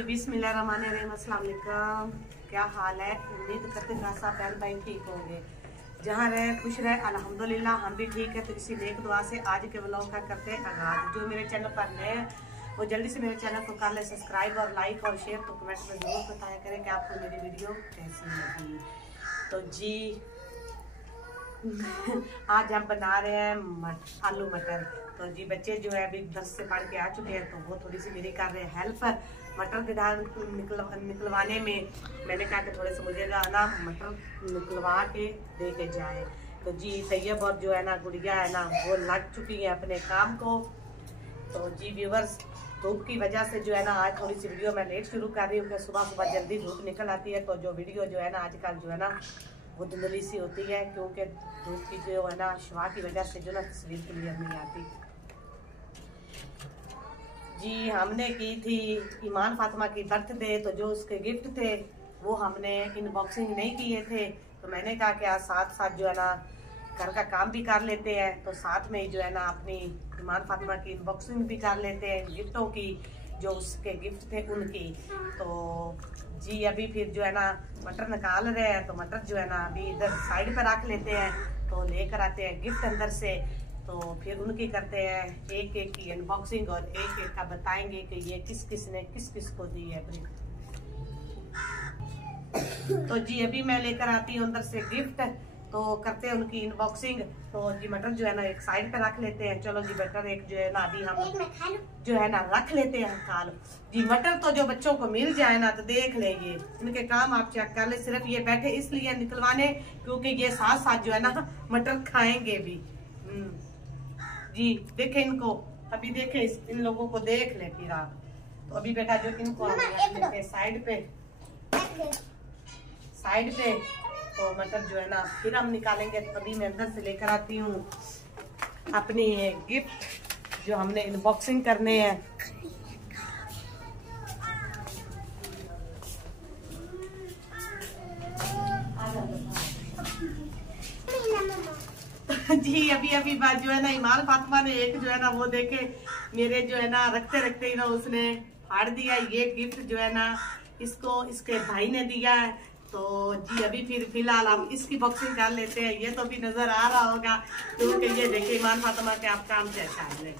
जी बिस्मिल्लाहिर्रहमानिर्रहीम, अस्सलाम वालेकुम। क्या हाल है? उम्मीद करते हैं सब बहन भाई ठीक होंगे, जहाँ रहे खुश रहे। अल्हम्दुलिल्लाह हम भी ठीक है। तो इसी नेक दुआ से आज के व्लॉग का करते हैं आगाज। जो मेरे चैनल पर नए हैं वो जल्दी से मेरे चैनल को कर ले सब्सक्राइब और लाइक और शेयर। तो कमेंट में जरूर बताया करें कि आपको मेरी वीडियो कैसी लगी। तो जी आज हम बना रहे हैं आलू मटर। तो जी बच्चे जो है अभी 10 से पढ़ के आ चुके हैं, तो वो थोड़ी सी मेरी कर रहे हैं हेल्प मटर की दाल निकलवाने में। मैंने कहा कि थोड़े से मुझे ना मटर निकलवा के दे के जाए। तो जी तैयब और जो है ना गुड़िया है ना वो लग चुकी है अपने काम को। तो जी व्यूवर्स, धूप की वजह से जो है ना आज थोड़ी सी वीडियो मैं लेट शुरू कर रही हूँ, सुबह सुबह जल्दी धूप निकल आती है। तो जो वीडियो जो है ना आजकल जो है ना वो धुंधली सी होती है, क्योंकि धूप की जो है ना शुआ की वजह से जो ना तस्वीर क्लियर नहीं आती। जी हमने की थी ईमान फातिमा की बर्थडे, तो जो उसके गिफ्ट थे वो हमने इनबॉक्सिंग नहीं किए थे। तो मैंने कहा कि आज साथ साथ जो है ना घर का काम भी कर लेते हैं, तो साथ में ही जो है ना अपनी ईमान फातिमा की इनबॉक्सिंग भी कर लेते हैं गिफ्टों की, जो उसके गिफ्ट थे उनकी। तो जी अभी फिर जो है ना मटर निकाल रहे हैं, तो मटर जो है ना अभी इधर साइड पर रख लेते हैं। तो लेकर आते हैं गिफ्ट अंदर से, तो फिर उनकी करते हैं एक एक की अनबॉक्सिंग और एक एक का बताएंगे कि ये किस किस ने किस किस को दी है। तो जी अभी मैं लेकर आती हूँ अंदर से गिफ्ट, तो करते हैं उनकी इनबॉक्सिंग। तो जी मटर जो है ना एक साइड पे रख लेते हैं। चलो जी मटर एक जो है ना अभी हम जो है ना रख लेते हैं खा लो जी। मटर तो जो बच्चों को मिल जाए ना तो देख लेंगे, इनके काम आप चेक कर ले। सिर्फ ये बैठे इसलिए निकलवाने क्योंकि ये साथ साथ जो है ना मटर खाएंगे भी। जी देखे इनको, अभी देखे इन लोगों को देख ले फिर आप। तो अभी बेटा जो इनको साइड पे तो मटर जो है ना फिर हम निकालेंगे। तो अभी मैं अंदर से लेकर आती हूँ अपनी गिफ्ट जो हमने इनबॉक्सिंग करने हैं। जी अभी बात जो है ना ईमान फातिमा ने एक जो है ना वो देखे मेरे जो है ना रखते रखते ही ना उसने फाड़ दिया। ये गिफ्ट जो है ना इसको इसके भाई ने दिया है। तो जी अभी फिर फिलहाल हम इसकी बॉक्सिंग कर लेते हैं। ये तो भी नजर आ रहा होगा क्योंकि ये देखिए ईमान फातिमा के आप काम चेक कर ले।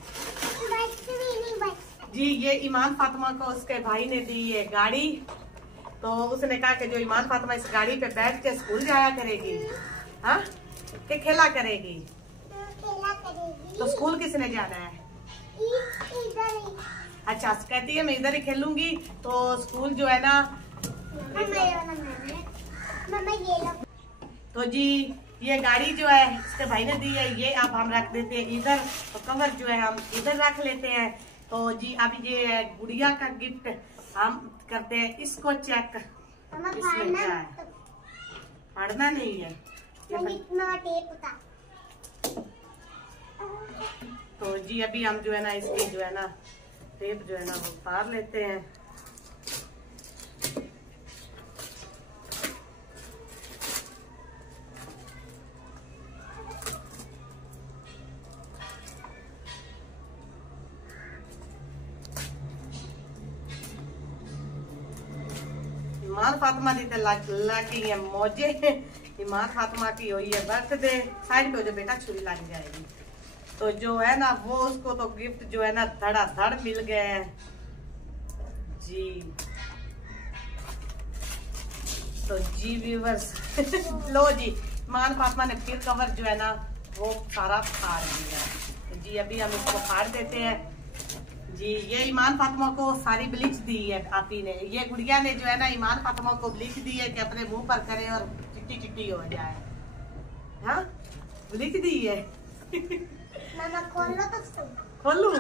जी ये ईमान फातिमा को उसके भाई ने दी है गाड़ी। तो उसने कहा कि जो ईमान फातिमा इस गाड़ी पे बैठ के स्कूल जाया करेगी, हाँ कि खेला करेगी। तो स्कूल किसने जाना है? अच्छा कहती है मैं इधर ही खेलूंगी। तो स्कूल जो है ना तो जी ये गाड़ी जो है इसके भाई ने दी है, ये अब हम रख देते हैं इधर। तो कवर जो है हम इधर रख लेते हैं। तो जी अब ये गुड़िया का गिफ्ट हम करते हैं, इसको चेक। इसमें क्या है? पढ़ना नहीं है तो जी अभी हम जो है ना इसकी जो है ना टेप जो है ना वो उतार लेते हैं। ईमान फातिमा दी लगी है मौजे। ईमान फातिमा की हुई है बर्थडे। साइड पे जो बेटा छुरी लग जाएगी। तो जो है ना वो उसको तो गिफ्ट जो है ना धड़ाधड़ मिल गए हैं जी। तो जी व्यूवर्स लो जी ईमान फातिमा ने फिर कवर जो है ना वो सारा फाड़ दिया। तो जी अभी हम इसको फाड़ देते हैं जी। ये ईमान फातिमा को सारी ब्लीच दी है आपी ने। ये गुड़िया ने जो है ना ईमान फातिमा को ब्लीच दी है कि अपने मुंह पर करे और चिट्टी चिट्टी हो जाए। हाँ ब्लीच दी है। मामा खोलू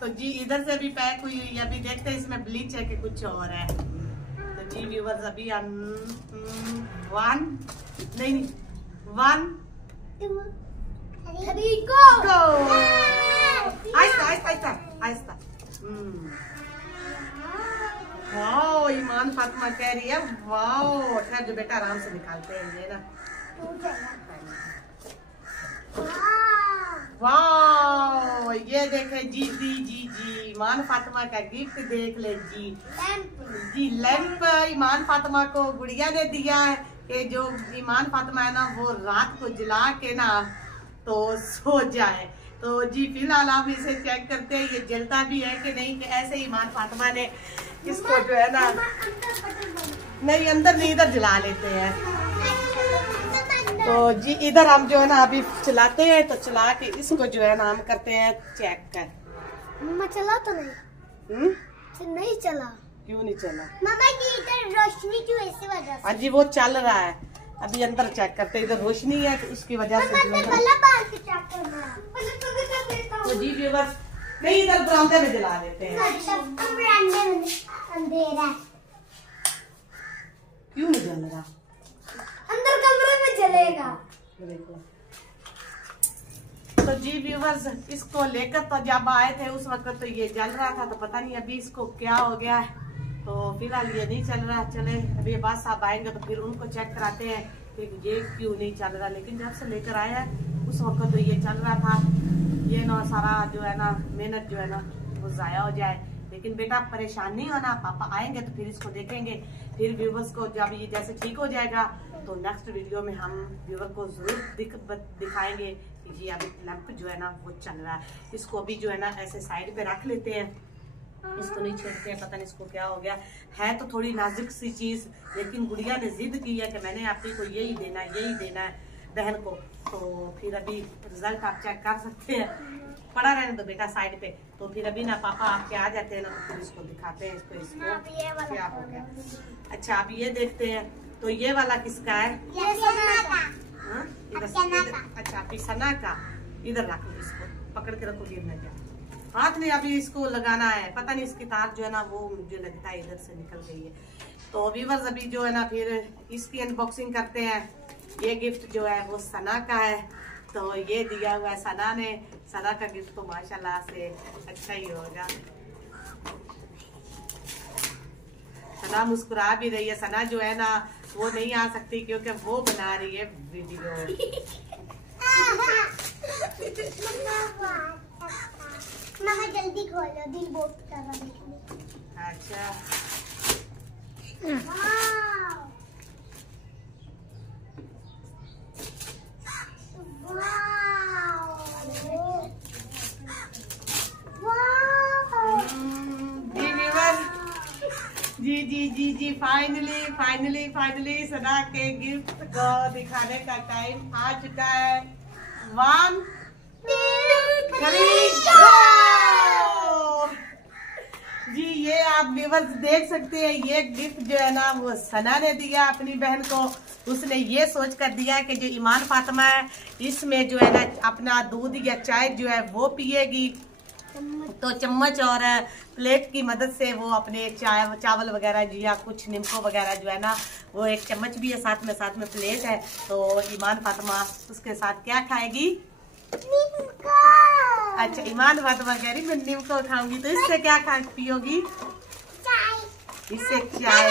तो जी इधर से भी पैक हुई हुई है। अभी देखते हैं इसमें ब्लीच है कि कुछ और है। तो जी व्यूवर्स अभी हम 1 गो। आहिस्ता आहिस्ता आहिस्ता आहिस्ता। वाओ ईमान फातिमा कह रही है वाओ। ठहर जो बेटा आराम से निकालते हैं ये ना। वाओ ये देखे जी ईमान फातिमा का गिफ्ट देख ले जी लैंप ईमान फातिमा को गुड़िया ने दिया है कि जो ईमान फातिमा है ना वो रात को जला के ना तो सो जाए। तो जी फिलहाल आप इसे चेक करते हैं ये जलता भी है कि नहीं, कि ऐसे ईमान फातिमा ने इसको जो है ना नहीं अंदर नहीं इधर जला लेते हैं। तो जी इधर हम जो है ना अभी चलाते हैं, तो चला के इसको जो है ना हम करते हैं चेक कर। मम्मा चला तो नहीं नहीं चला। क्यों नहीं चला मम्मा की इधर रोशनी क्यों इसी वजह से? हाँ जी वो चल रहा है, अभी अंदर चेक करते हैं, इधर रोशनी है तो उसकी वजह से तो जी व्यूअर्स नहीं इधर बरामदे में जला लेते हैं। अंधेरा क्यों नहीं जल रहा? अंदर कमरे में जलेगा। देखो तो जी व्यूअर्स इसको लेकर तो जब आए थे उस वक्त तो ये जल रहा था, तो पता नहीं अभी इसको क्या हो गया है। तो फिलहाल ये नहीं चल रहा। चले अभी बात साहब आएंगे तो फिर उनको चेक कराते हैं कि ये क्यों नहीं चल रहा। लेकिन जब से लेकर आया है उस वक्त तो ये चल रहा था। ये ना सारा जो है ना मेहनत जो है ना वो जाया हो जाए। लेकिन बेटा परेशान नहीं होना, पापा आएंगे तो फिर इसको देखेंगे। फिर व्यूवर्स को जब ये जैसे ठीक हो जाएगा तो नेक्स्ट वीडियो में हम व्यूवर को जरूर दिखाएंगे कि जी अभी लैंप जो है ना वो चल रहा है। इसको अभी जो है ना ऐसे साइड पे रख लेते हैं, इसको नहीं छेड़ते हैं, पता नहीं इसको क्या हो गया है। तो थोड़ी नाजुक सी चीज, लेकिन गुड़िया ने जिद की है कि मैंने आपकी को यही देना है बहन को। तो फिर अभी रिजल्ट आप चेक कर सकते हैं, पड़ा रहने दो बेटा साइड पे। तो फिर अभी ना पापा आपके आ जाते हैं ना तो फिर इसको दिखाते हैं इसको क्या हो गया। अच्छा आप ये देखते हैं, तो ये वाला किसका है? अच्छा आपकी सना का। इधर रख लो, इसको पकड़ के रखो, गिरना क्या हाथ में। अभी इसको लगाना है, पता नहीं इसकी तार जो है ना वो मुझे लगता है इधर से निकल गई है। तो व्यूअर्स अभी जो है ना फिर इसकी अनबॉक्सिंग करते हैं। ये गिफ्ट जो है वो सना का है, तो ये दिया हुआ है सना ने। सना का गिफ्ट तो माशाल्लाह से अच्छा ही होगा। सना मुस्कुरा भी रही है। सना जो है ना वो नहीं आ सकती क्योंकि वो बना रही है वीडियो। मामा जल्दी खोलो, दिल बहुत कर रहा है। अच्छा जी फाइनली सना के गिफ्ट को दिखाने का टाइम आ चुका है। 1 2 3 जी ये आप व्यूअर्स देख सकते हैं। ये गिफ्ट जो है ना वो सना ने दिया अपनी बहन को। उसने ये सोच कर दिया कि जो ईमान फातिमा है इसमें जो है ना अपना दूध या चाय जो है वो पिएगी, तो चम्मच और प्लेट की मदद से वो अपने चावल वगैरह जी या कुछ निमको वगैरह जो है ना वो एक चम्मच भी है, साथ में प्लेट है। तो ईमान फातिमा उसके साथ क्या खाएगी? अच्छा ईमान फातिमा कह रही मैं निमको खाऊंगी, तो इससे क्या खा पियोगी? इससे चाय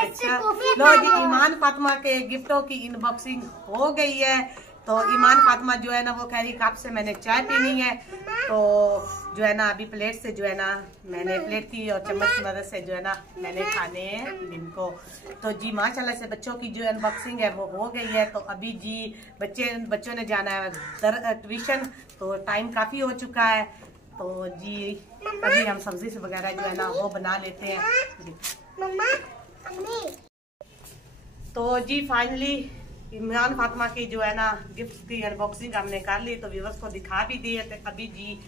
अच्छा लो जी ईमान फातिमा के गिफ्टों की इनबॉक्सिंग हो गई है। तो ईमान फातिमा जो है ना वो कह रही कप से मैंने चाय पीनी है। तो जो है ना अभी प्लेट से जो है ना मैंने प्लेट की और चम्मच की मदद से जो है ना मैंने खाने हैं निमको। तो जी माशाल्लाह से बच्चों की जो अनबॉक्सिंग है वो हो गई है। तो अभी जी बच्चों ने जाना है ट्यूशन, तो टाइम काफ़ी हो चुका है। तो जी अभी हम सब्जी से वगैरह जो है ना वो बना लेते हैं। तो जी फाइनली ईमान फातिमा की जो है ना गिफ्ट की अनबॉक्सिंग हमने कर ली, तो व्यूअर्स को दिखा भी दिए। तो अभी जी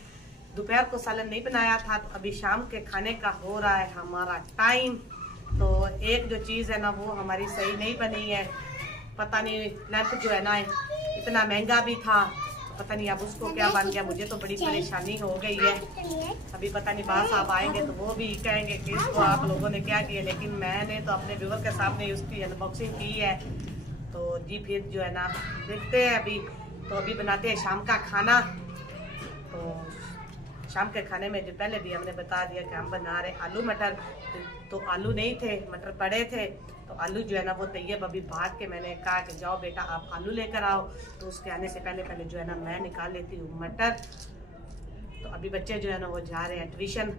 दोपहर को सालन नहीं बनाया था, तो अभी शाम के खाने का हो रहा है हमारा टाइम। तो एक जो चीज़ है ना वो हमारी सही नहीं बनी है, पता नहीं लैंप जो है ना इतना महंगा भी था, पता नहीं अब उसको क्या बन गया। मुझे तो बड़ी परेशानी हो गई है। अभी पता नहीं बाहर साहब आएंगे तो वो भी कहेंगे कि इसको आप लोगों ने क्या किया, लेकिन मैंने तो अपने व्यूअर के सामने उसकी अनबॉक्सिंग की है। तो जी फिर जो है ना देखते हैं अभी। तो अभी बनाते हैं शाम का खाना। तो शाम के खाने में जो पहले भी हमने बता दिया कि हम बना रहे आलू मटर, तो आलू नहीं थे, मटर पड़े थे। तो आलू जो है ना वो तैयब अभी भाग के मैंने कहा कि जाओ बेटा आप आलू लेकर आओ, तो उसके आने से पहले जो है ना मैं निकाल लेती हूँ मटर। तो अभी बच्चे जो है ना वो जा रहे हैं ट्यूशन।